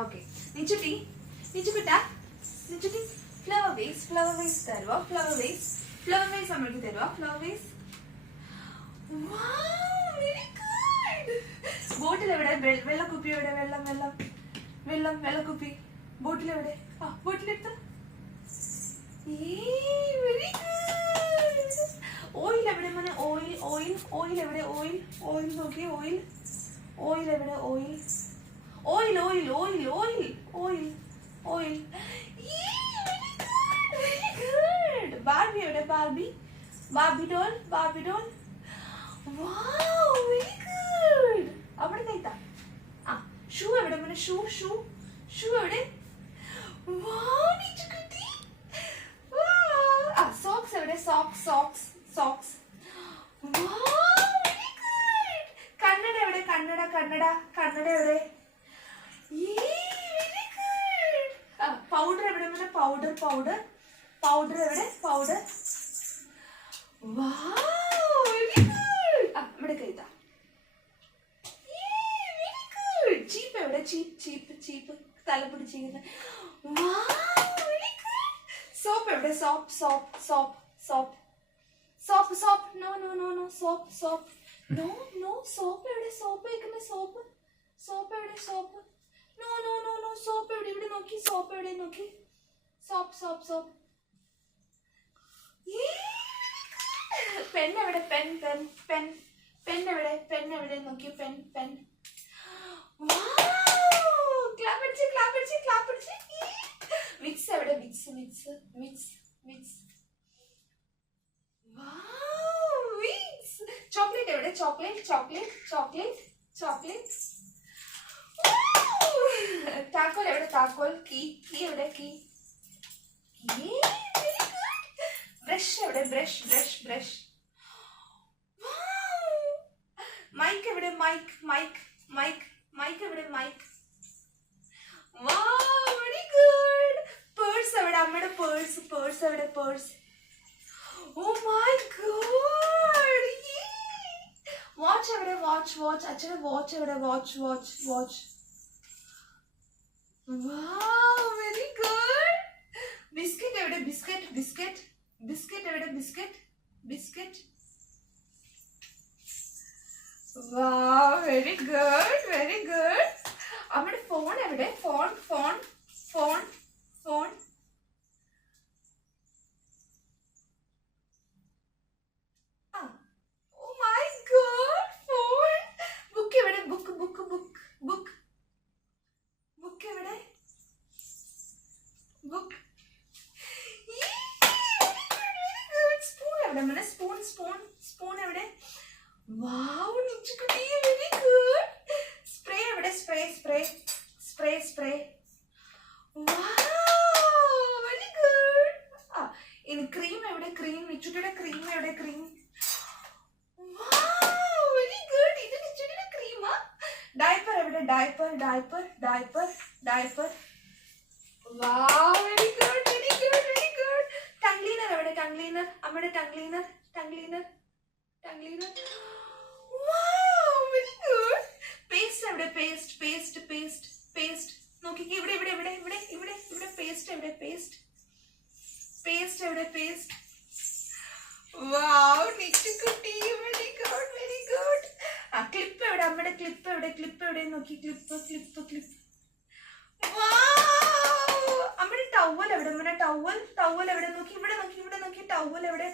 Okay. നിച്ചുട്ടി flower vase തരുവോ? Flower vase നമ്മൾക്ക് തരുവോ? Flower vase. ബോട്ടിൽ എവിടെ? വെള്ളക്കുപ്പി എവിടെ? വെള്ളക്കുപ്പി ബോട്ടിൽ എവിടെ? ബോട്ടിലെടുത്ത. ഓയിൽ എവിടെ മോനെ? ഓയിൽ എവിടെ? ഓയിൽ നോക്കി. ഓയിൽ എവിടെ? ഓയിൽ. ബാർബി എവിടെ? Barbie doll. Wow, very good. അവിടെ കൈത്താ. ഷൂ എവിടെ മോനെ? ഷൂ എവിടെ? Wow, നിച്ചുകുട്ടി. സോക്സ് എവിടെ? സോക്സ്. Wow, very good. കണ്ണട എവിടെ? കണ്ണട എവിടെ? Very good. പൗഡർ എവിടെ മോനെ? പൗഡർ എവിടെ? പൗഡർ. Wow, very good. നമ്മുടെ കൈത്താ. Very good. ചീപ്പ് എവിടെ? ചീപ്പ് തല പിടിച്ചിരിക്കുന്നത്. Wow, very good. സോപ്പ് എവിടെ? Soap. No. Soap. No. Soap എവിടെ? സോപ്പ് വെക്കുന്ന സോപ്പ് എവിടെ? സോപ്പ്. No. സോപ്പ് എവിടെ? ഇവിടെ നോക്കി. സോപ്പ് എവിടെ? നോക്കി. സോപ്പ്. പെൻ എവിടെ? പെൻ എവിടെ? നോക്കി. പെൻ. ക്ലാപ്പ് അടിച്ച്. വിക്സ് എവിടെ? വിക്സ്. ചോക്ലേറ്റ് എവിടെ? ചോക്ലേറ്റ്. താക്കോൽ എവിടെ? താക്കോൽ. കീ എവിടെ? കീ. ബ്രഷ് എവിടെ? ബ്രഷ്. മൈക്ക് എവിടെ? മൈക്ക് എവിടെ? Mic. Wow, very good. Purse എവിടെ? അമ്മയുടെ പേഴ്സ് എവിടെ? Purse. Oh my god. Watch എവിടെ? വാച്ച്. അച്ഛന്റെ വാച്ച് എവിടെ? Watch. Wow, very good. Biscuit എവിടെ? ബിസ്ക്കറ്റ് എവിടെ? ബിസ്ക്കറ്റ്. Wow, very good. അമ്മയുടെ ഫോൺ എവിടെ? Phone. Oh my god, phone. Book എവിടെ? ബുക്ക് എവിടെ? ബുക്ക്. സ്പൂൺ എവിടെ മോനെ? സ്പൂൺ എവിടെ? Wow, നിച്ചുകുട്ടി, very good. സ്പ്രേ എവിടെ? സ്പ്രേ. Wow, very good. ഇനി ക്രീം എവിടെ? നിച്ചുട്ടിയുടെ ക്രീം എവിടെ? Wow, very good. ഇത് നിച്ചുട്ടിയുടെ ക്രീമാ. ഡയപ്പർ എവിടെ? Diaper. Wow, very good. Tongue cleaner എവിടെ? അമ്മയുടെ tongue cleaner. Wow, very good. Paste എവിടെ? പേസ്റ്റ്. നോക്കിക്കേ. ഇവിടെ. പേസ്റ്റ് എവിടെ? പേസ്റ്റ് എവിടെ? Wow, നിച്ചുകുട്ടി, very good. ക്ലിപ്പ് എവിടെ? അമ്മയുടെ ക്ലിപ്പ് എവിടെ? നോക്കി. ക്ലിപ്പ്. Wow, അമ്മയുടെ ടവൽ എവിടെ? ടവൽ എവിടെ? നോക്കി. ഇവിടെ നോക്കി. ടവൽ എവിടെ?